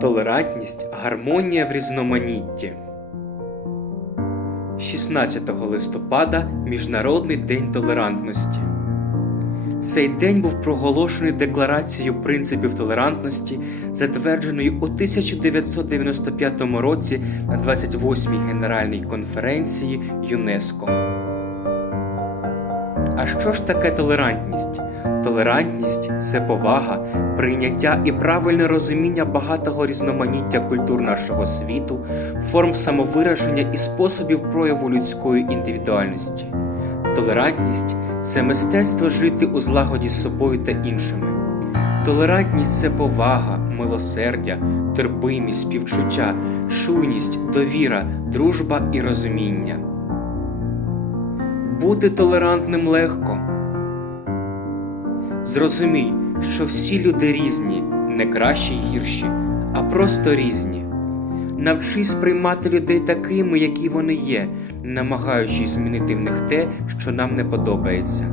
Толерантність гармонія в різноманітті. 16 листопада Міжнародний день толерантності. Цей день був проголошений Декларацією принципів толерантності, затвердженою у 1995 році на 28-й Генеральній конференції ЮНЕСКО. А що ж таке толерантність? Толерантність це повага, прийняття і правильне розуміння багатого різноманіття культур нашого світу, форм самовираження і способів прояву людської індивідуальності. Толерантність це мистецтво жити у злагоді з собою та іншими. Толерантність це повага, милосердя, терпимість, співчуття, чуйність, довіра, дружба і розуміння. Бути толерантним легко. Зрозумій, що всі люди різні, не кращі й гірші, а просто різні. Навчись приймати людей такими, які вони є, намагаючись змінити в них те, що нам не подобається.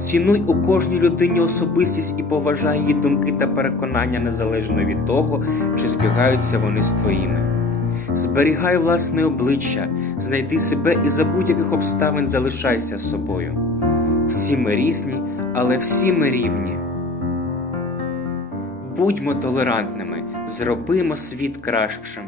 Цінуй у кожній людині особистість і поважай її думки та переконання незалежно від того, чи збігаються вони з твоїми. Зберігай власне обличчя, знайди себе і за будь-яких обставин залишайся собою. Всі ми різні, але всі ми рівні. Будьмо толерантними, зробимо світ кращим.